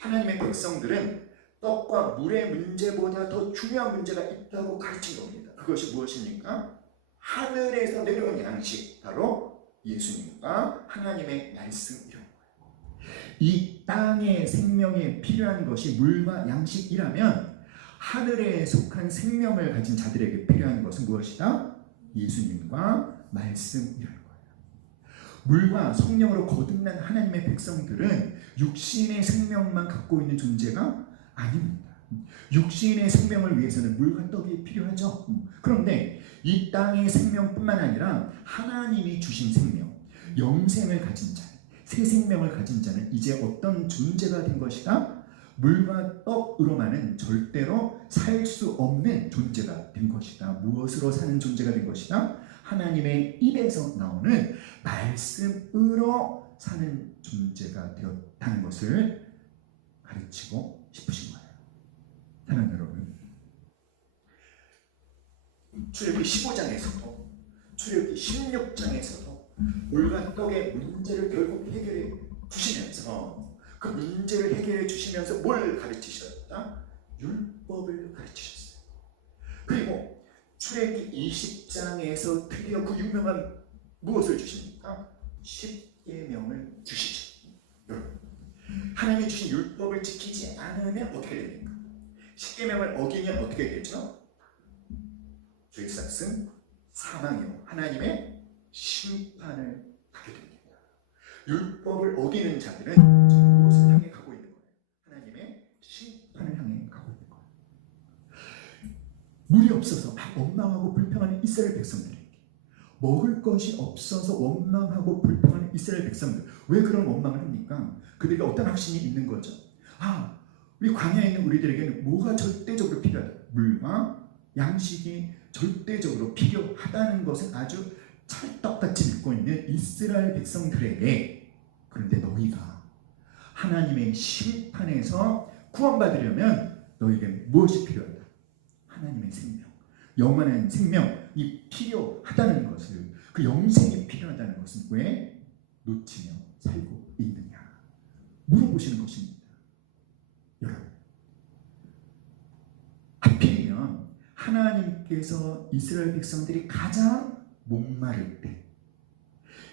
하나님의 백성들은 떡과 물의 문제보다 더 중요한 문제가 있다고 가르친 겁니다. 그것이 무엇입니까? 하늘에서 내려온 양식, 바로 예수님과 하나님의 말씀이라는 거예요. 이 땅의 생명에 필요한 것이 물과 양식이라면 하늘에 속한 생명을 가진 자들에게 필요한 것은 무엇이다? 예수님과 말씀이라는 거예요. 물과 성령으로 거듭난 하나님의 백성들은 육신의 생명만 갖고 있는 존재가 아닙니다. 육신의 생명을 위해서는 물과 떡이 필요하죠. 그런데 이 땅의 생명뿐만 아니라 하나님이 주신 생명, 영생을 가진 자, 새 생명을 가진 자는 이제 어떤 존재가 된 것이다? 물과 떡으로만은 절대로 살 수 없는 존재가 된 것이다. 무엇으로 사는 존재가 된 것이다? 하나님의 입에서 나오는 말씀으로 사는 존재가 되었다는 것을 가르치고 싶으신 거예요. 사랑하는 여러분, 출애굽기 15장에서도 출애굽기 16장에서도 물과 떡의 문제를 결국 해결해 주시면서, 그 문제를 해결해 주시면서 뭘 가르치셨다? 율법을 가르치셨어요. 그리고 출애굽기 20장에서 드디어 그 유명한 무엇을 주십니까? 십계명을 주시죠. 여러분, 하나님이 주신 율법을 지키지 않으면 어떻게 됩니까? 십계명을 어기면 어떻게 되죠? 죄삭은 사망이요, 하나님의 심판을 받게 됩니다. 율법을 어기는 자들은 지금 무엇을 향해 가고 있는 거예요? 하나님의 심판을 향해 가고 있는 거예요. 물이 없어서 막 원망하고 불평하는 이스라엘 백성들에게, 먹을 것이 없어서 원망하고 불평하는 이스라엘 백성들, 왜 그런 원망을 합니까? 그들에게 어떤 확신이 있는 거죠? 우리 광야에 있는 우리들에게는 뭐가 절대적으로 필요하다? 물과 양식이 절대적으로 필요하다는 것은 아주 찰떡같이 믿고 있는 이스라엘 백성들에게, 그런데 너희가 하나님의 심판에서 구원받으려면 너희에게 무엇이 필요하다? 하나님의 생명, 영원한 생명이 필요하다는 것을, 그 영생이 필요하다는 것은 왜 놓치며 살고 있느냐 물어보시는 것입니다. 여러분, 하필이면 하나님께서 이스라엘 백성들이 가장 목마를 때,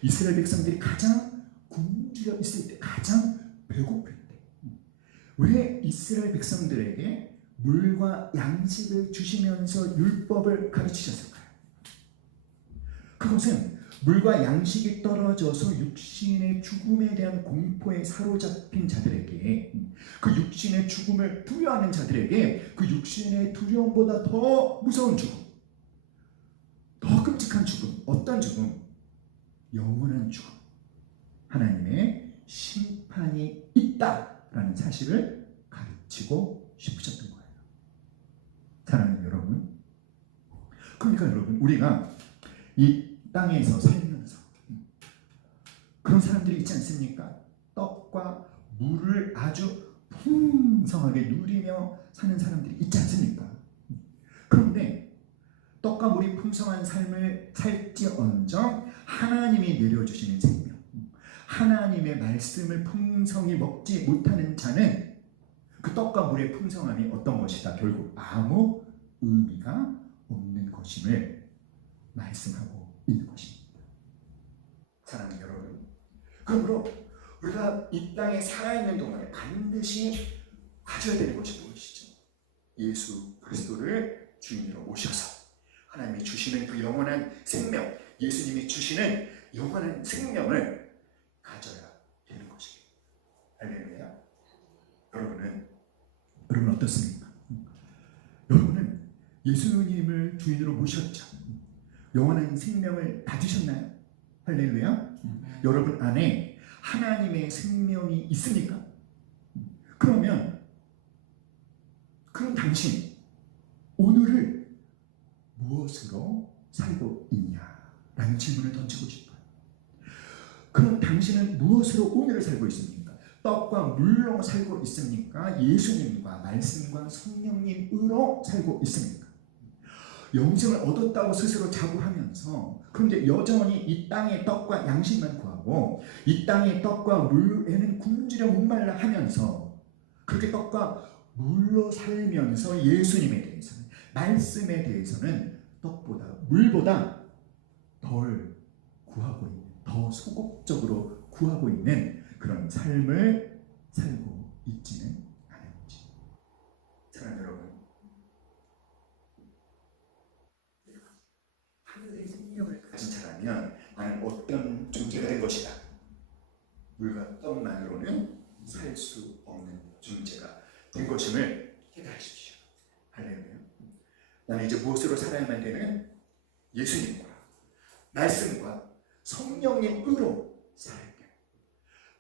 이스라엘 백성들이 가장 굶주려 있을 때, 가장 배고플 때, 왜 이스라엘 백성들에게 물과 양식을 주시면서 율법을 가르치셨을까요? 그것은 물과 양식이 떨어져서 육신의 죽음에 대한 공포에 사로잡힌 자들에게, 그 육신의 죽음을 두려워하는 자들에게 그 육신의 두려움보다 더 무서운 죽음, 더 끔찍한 죽음, 어떤 죽음? 영원한 죽음, 하나님의 심판이 있다라는 사실을 가르치고 싶으셨던 거예요. 사랑하는 여러분, 그러니까 여러분, 우리가 이 땅에서 살면서 그런 사람들이 있지 않습니까? 떡과 물을 아주 풍성하게 누리며 사는 사람들이 있지 않습니까? 그런데 떡과 물이 풍성한 삶을 살지언정 하나님이 내려주시는 생명, 하나님의 말씀을 풍성히 먹지 못하는 자는 그 떡과 물의 풍성함이 어떤 것이다? 결국 아무 의미가 없는 것임을 말씀하고 있는 것입니다. 사랑하는 여러분, 그러므로 우리가 이 땅에 살아있는 동안에 반드시 가져야 되는 것이 무엇이죠? 예수 그리스도를 주인으로 모셔서 하나님이 주시는 그 영원한 생명, 예수님이 주시는 영원한 생명을 가져야 되는 것입니다. 할렐루야. 여러분은 어떻습니까? 여러분은 예수님을 주인으로 모셨죠. 영원한 생명을 받으셨나요? 할렐루야. 여러분 안에 하나님의 생명이 있습니까? 그럼 당신 오늘을 무엇으로 살고 있냐라는 질문을 던지고 싶어요. 그럼 당신은 무엇으로 오늘을 살고 있습니까? 떡과 물로 살고 있습니까? 예수님과 말씀과 성령님으로 살고 있습니까? 영생을 얻었다고 스스로 자부하면서 그런데 여전히 이 땅의 떡과 양식만 구하고 이 땅의 떡과 물에는 굶주려 목말라 하면서 그렇게 떡과 물로 살면서 예수님에 대해서는 말씀에 대해서는 떡보다 물보다 덜 구하고 있는 더 소극적으로 구하고 있는 그런 삶을 살고 있지는 않은지. 사랑하는 여러분, 하늘의 생명을 가진 자라면 나는 어떤 존재가 된 것이다. 물과 떡만으로는 살 수 없는 존재가 된 것임을 깨달으십시오. 할렐루야. 나는 이제 무엇으로 살아야만 되는? 예수님과 말씀과 성령님으로 살아야 돼.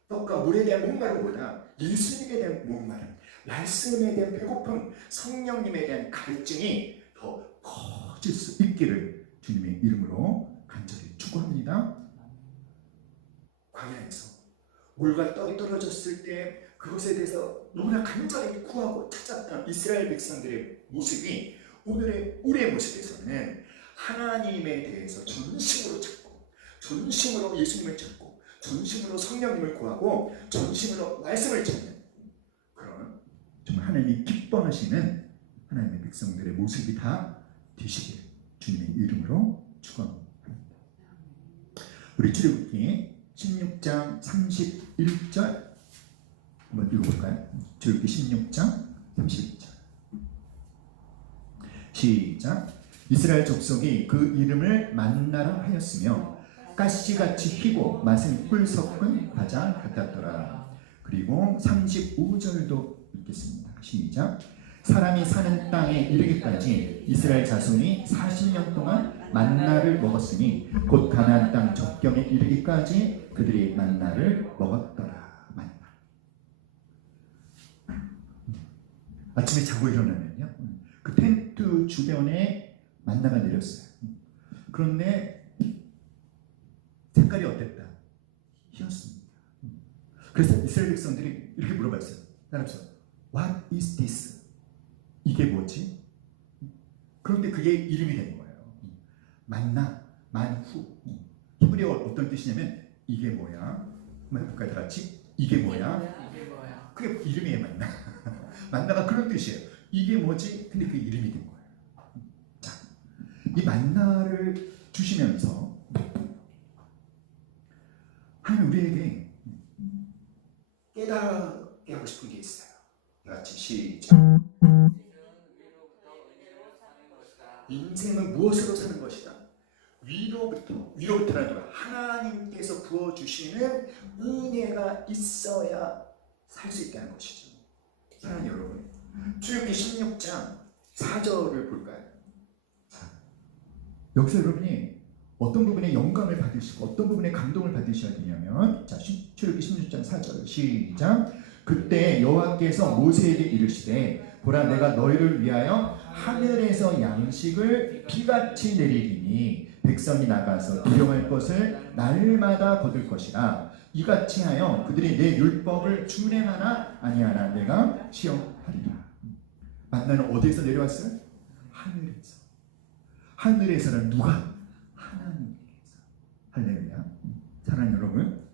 떡과 물에 대한 목마름보다 예수님에 대한 목마름, 말씀에 대한 배고픔, 성령님에 대한 갈증이 더 커질 수 있기를 주님의 이름으로 간절히 축원합니다. 광야에서 물과 떡이 떨어졌을 때 그것에 대해서 너무나 간절히 구하고 찾았던 이스라엘 백성들의 모습이 오늘의 우리의 모습에서는 하나님에 대해서 전심으로 찾고 전심으로 예수님을 찾고 전심으로 성령님을 구하고 전심으로 말씀을 찾는 그런 정말 하나님이 기뻐하시는 하나님의 백성들의 모습이 다 되시길 주님의 이름으로 축원합니다. 우리 출애굽기 16장 31절 한번 읽어볼까요? 출애굽기 16장 31절 시작. 이스라엘 족속이 그 이름을 만나라 하였으며 가시같이 희고 맛은 꿀 섞은 과자 같았더라. 그리고 35절도 읽겠습니다. 시작. 사람이 사는 땅에 이르기까지 이스라엘 자손이 40년 동안 만나를 먹었으니 곧 가나안 땅 적경에 이르기까지 그들이 만나를 먹었더라. 만나. 아침에 자고 일어나면요, 그 텐트 주변에 만나가 내렸어요. 그런데 색깔이 어땠다? 희었습니다. 그래서 이스라엘 백성들이 이렇게 물어봤어요. 따라서 What is this? 이게 뭐지? 그런데 그게 이름이 된 거예요. 만나, 만후. 히브리어 어떤 뜻이냐면 이게 뭐야? 한번 해볼까요? 다 같이? 이게 뭐야? 이게 뭐야? 그게 이름이에요. 만나. 만나가 그런 뜻이에요. 이게 뭐지? 근데 그게 이름이 된 거예요. 자, 이 만나를 주시면서 하나님 우리에게 깨닫게 하고 싶은 게 있어요. 다 같이 시작. 인생은 무엇으로 사는 것이다? 위로부터라도 하나님께서 부어주시는 은혜가 있어야 살 수 있게 하는 것이죠. 사랑하는 여러분, 출애굽기 16장 4절을 볼까요? 자, 여기서 여러분이 어떤 부분에 영감을 받으시고 어떤 부분에 감동을 받으셔야 되냐면, 자, 출애굽기 16장 4절 시작. 그때 여호와께서 모세에게 이르시되 보라, 내가 너희를 위하여 하늘에서 양식을 비같이 내리리니 백성이 나가서 일용할 것을 날마다 거둘 것이라. 이같이 하여 그들이 내 율법을 준행하나 아니하나 내가 시험하리라. 만나는 어디에서 내려왔어요? 하늘에서. 하늘에서는 누가? 하나님께서. 할렐루야. 사랑하는 여러분,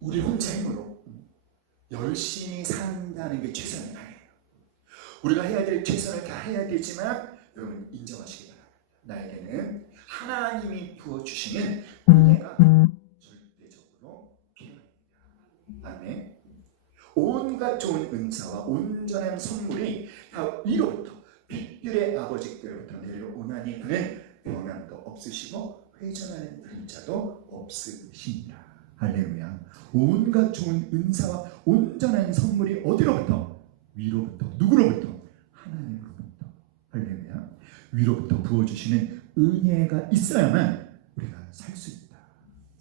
우리 혼자 힘으로 열심히 산다는 게 최선이 아니에요. 우리가 해야 될 최선을 다 해야 되지만 여러분 인정하시기 바랍니다. 나에게는 하나님이 부어주시는 은혜가 절대적으로 필요합니다. 아멘. 온갖 좋은 은사와 온전한 선물이 다 위로부터 빛들의 아버지께로부터 내려오나니 그는 변함도 없으시고 회전하는 그림자도 없으시니라. 할렐루야. 온갖 좋은 은사와 온전한 선물이 어디로부터? 위로부터. 누구로부터? 하나님으로부터. 할렐루야. 위로부터 부어주시는 은혜가 있어야만 우리가 살 수 있다.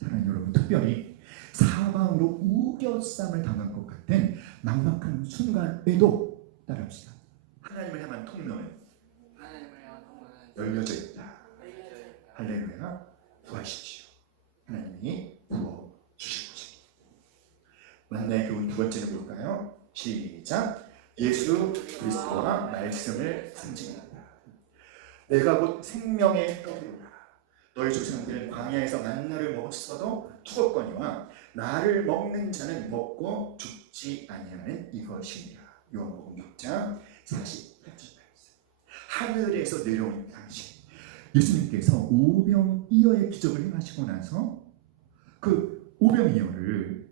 사랑하는 여러분, 특별히 사방으로 우겨쌈을 당한 것 같은 막막한 순간에도 따라합시다. 하나님을 향한 통로는 하나님을 향한 통로는 열려져 있다. 열려져 있다. 할렐루야. 구하십시오. 하나님이 부어주실 것입니다. 만나의 교훈 두 번째는 뭘까요? 시작. 예수 그리스도와 말씀을 상징한다. 내가 곧 생명의 떡이로다. 너희 조상들은 광야에서 만나를 먹었어도 죽었거니와 나를 먹는 자는 먹고 죽지 아니하는 이것이니라. 요한복음 6장 48절. 하늘에서 내려온 당신, 예수님께서 오병이어의 기적을 행하시고 나서 그 오병이어를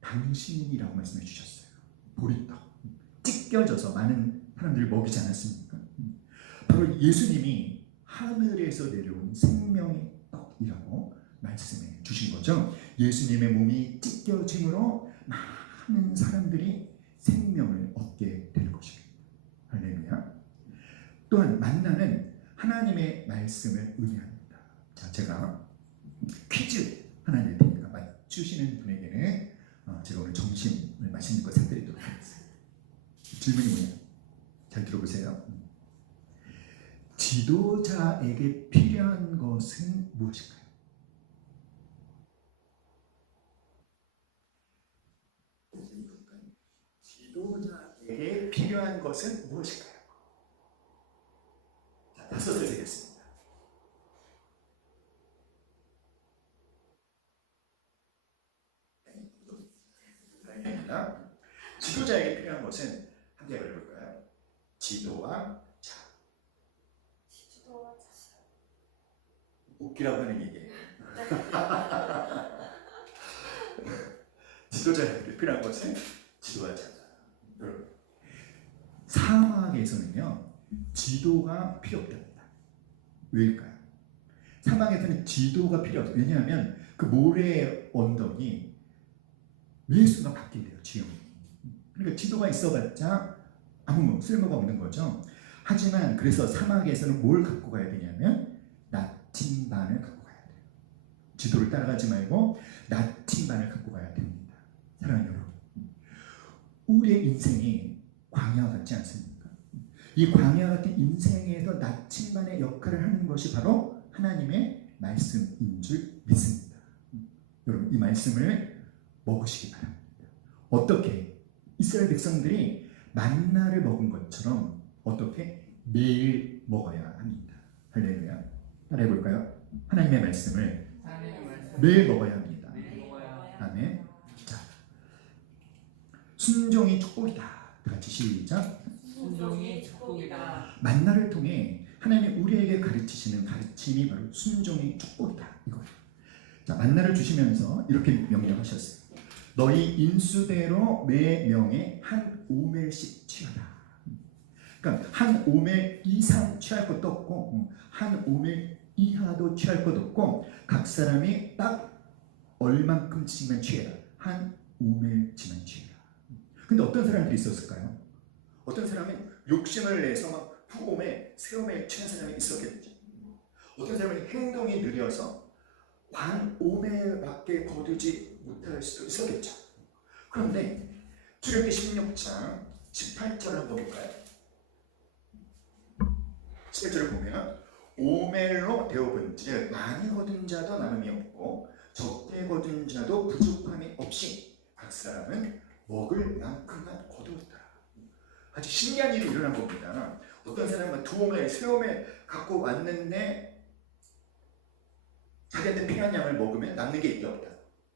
당신이라고 말씀해 주셨어요. 보리떡 찢겨져서 많은 사람들을 먹이지 않았습니까? 바로 예수님이 하늘에서 내려온 생명의 떡이라고 말씀해 주신 거죠. 예수님의 몸이 찢겨짐으로 많은 사람들이 생명을 얻게 될 것입니다. 할렐루야. 또한 만나는 하나님의 말씀을 의미합니다. 자, 제가 퀴즈 하나 낼 테니까 맞추시는 분에게는 제가 오늘 점심을 맛있는 거 사드리도록 하겠습니다. 질문이 뭐냐? 잘 들어보세요. 지도자에게 필요한 것은 무엇일까요? 지도자에게 필요한 것은 무엇일까요? 자, 5을 세겠습니다. 다행입니다. 지도자에게 필요한 것은 함께 해볼까요? 지도와 자. 웃기라고 하는 얘기예요. 지도자에게 필요한 것은 지도와 자다. 여러분, 사막에서는요 지도가 필요 없답니다. 왜일까요? 사막에서는 지도가 필요 없어요. 왜냐하면 그 모래의 언덕이 매수가 바뀐대요. 지형이. 그러니까 지도가 있어봤자 아무 쓸모가 없는 거죠. 하지만 그래서 사막에서는 뭘 갖고 가야 되냐면 나침반을 갖고 가야 돼요. 지도를 따라가지 말고 나침반을 갖고 가야 됩니다. 사랑하는 여러분, 우리의 인생이 광야 같지 않습니까? 이 광야 같은 인생에서 나침반의 역할을 하는 것이 바로 하나님의 말씀인 줄 믿습니다. 여러분, 이 말씀을 먹으시기 바랍니다. 어떻게? 이스라엘 백성들이 만나를 먹은 것처럼 어떻게? 매일 먹어야 합니다. 할렐루야. 따라해 볼까요? 하나님의 말씀을 매일 먹어야 합니다. 아멘. 자, 순종이 축복이다. 다 같이 시작. 순종이 축복이다. 만나를 통해 하나님이 우리에게 가르치시는 가르침이 바로 순종이 축복이다. 이거예요. 자, 만나를 주시면서 이렇게 명령하셨어요. 너희 인수대로 매 명에 한 오멜씩 취하라. 그러니까 한 오멜 이상 취할 것도 없고 한 오멜 이하도 취할 것도 없고 각 사람이 딱 얼만큼씩만 취해라. 한 오멜치만 취해라. 근데 어떤 사람들이 있었을까요? 어떤 사람은 욕심을 내서 막 두 오멜, 세 오멜 취한 사람이 있었겠죠. 어떤 사람은 행동이 느려서 반 오멜밖에 거두지 못할 수도 있었겠죠. 그런데 출애굽기 16장 18절을 한번 볼까요? 18절을 보면 오멜로 되어본즉 많이 거둔 자도 남음이 없고 적게 거둔 자도 부족함이 없이 각 사람은 먹을 만큼만 거두었더라. 아주 신기한 일이 일어난 겁니다. 어떤 사람은 두 오멜, 세 오멜 갖고 왔는데 자기한테 필요한 양을 먹으면 남는 게 있게 없다.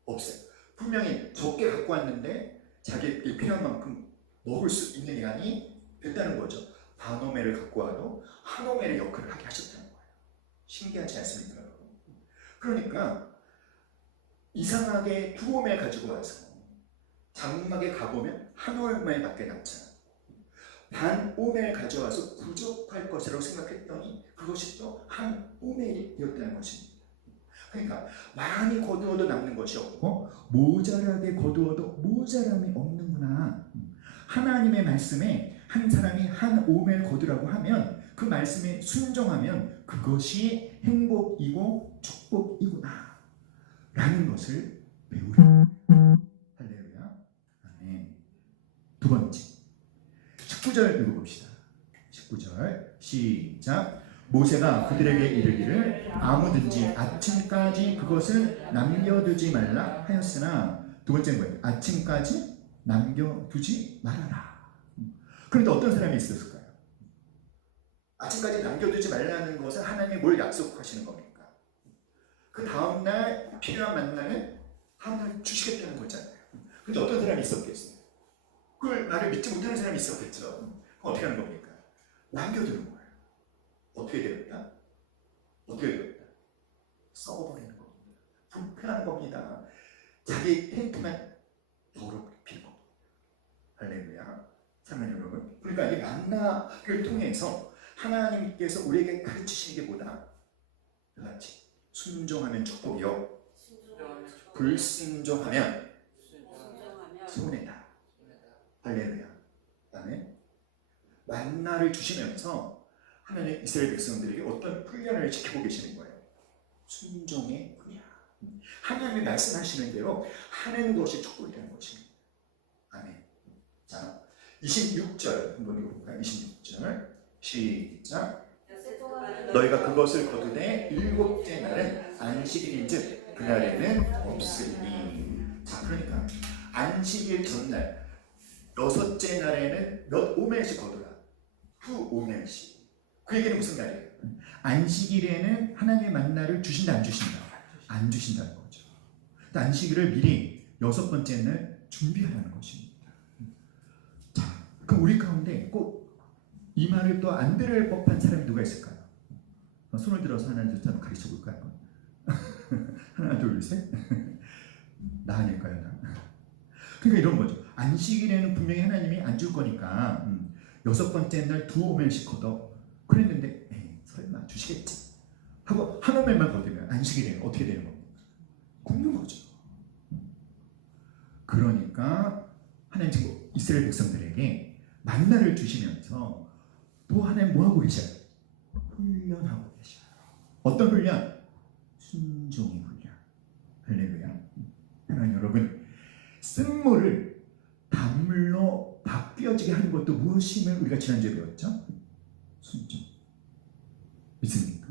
없어요. 분명히 적게 갖고 왔는데 자기에게 필요한 만큼 먹을 수 있는 양이 됐다는 거죠. 반 오멜을 갖고 와도 한 오멜의 역할을 하게 하셨다는 거예요. 신기하지 않습니까? 그러니까 이상하게 두 오멜 가지고 와서 장막에 가보면 한 오멜밖에 남지 않아요. 반 오멜 가져와서 부족할 것이라고 생각했더니 그것이 또 한 오멜이었다는 것입니다. 그러니까 많이 거두어도 남는 것이 없고 모자라게 거두어도 모자람이 없는구나. 하나님의 말씀에 한 사람이 한 오멜 거두라고 하면 그 말씀에 순종하면 그것이 행복이고 축복이구나 라는 것을 배우라. 할렐루야. 아멘. 두 번째 19절 읽어봅시다. 19절 시작. 모세가 그들에게 이르기를 아무든지 아침까지 그것을 남겨두지 말라 하였으나, 두 번째는 뭐예요? 아침까지 남겨두지 말아라. 그런데 어떤 사람이 있었을까요? 아침까지 남겨두지 말라는 것은 하나님이 뭘 약속하시는 겁니까? 그 다음날 필요한 만나면 다음날 주시겠다는 거잖아요. 근데 어떤 사람이 있었겠어요? 그걸 나를 믿지 못하는 사람이 있었겠죠. 그럼 어떻게 하는 겁니까? 남겨두는 거예요. 어떻게 되었다? 어떻게 되었다? 썩어버리는 겁니다. 불편한 겁니다. 자기 텐트만 더럽히는 겁니다. 할렐루야. 사랑하는 여러분, 그러니까 이 만나를 통해서 하나님께서 우리에게 가르치시는 게 뭐다? 그같이 순종하면 축복이요, 불순종하면 손해다. 할렐루야. 그다음에 만나를 주시면서 하나님 이스라엘 백성들에게 어떤 훈련을 시키고 계시는 거예요. 순종의 훈련. 하나님이 말씀하시는 대로 하는 것이 축복이라는 것입니다. 아멘. 자, 26절 한번 읽어볼까요? 26절 시작. 너희가 그것을 거두되 일곱째 날은 안식일인즉 그날에는 없으리니. 자, 그러니까 안식일 전날 여섯째 날에는 몇 오멜씩 거두라. 후 오멜씩. 그 얘기는 무슨 말이에요? 안식일에는 하나님의 만나를 주신다 안 주신다? 안 주신다는 거죠. 안식일을 미리 여섯 번째 날 준비하라는 것입니다. 자, 그럼 우리 가운데 꼭 이 말을 또 안 들을 법한 사람이 누가 있을까요? 손을 들어서 하나 둘 셋 가르쳐 볼까요? 하나 둘 셋. 나 아닐까요? 나? 그러니까 이런 거죠. 안식일에는 분명히 하나님이 안 줄 거니까 여섯 번째 날 두 오멜씩 걷어. 그랬는데 에이, 설마 주시겠지 하고 한 오멜만 거두면 안식일에는 어떻게 되는 겁니까? 굶는 거죠. 그러니까 하나님 지금 이스라엘 백성들에게 만나를 주시면서 또 하나님 뭐하고 계셔요? 훈련하고 계셔요. 어떤 훈련? 순종의 훈련. 할렐루야. 하나님 여러분, 쓴물을 단물로 바뀌어지게 하는 것도 무엇임을 우리가 지난주에 배웠죠? 순종. 믿습니까?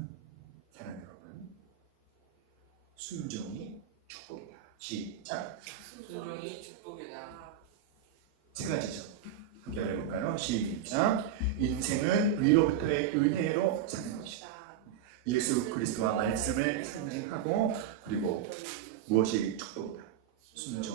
사랑하는 여러분, 순종이 축복이다. 시작. 순종이 축복이다. 세 가지죠. 함께 해볼까요? 시작. 인생은 위로부터의 은혜로 사는 것이다. 예수 그리스도와 말씀을 상징하고, 그리고 무엇이 축복이다? 순종.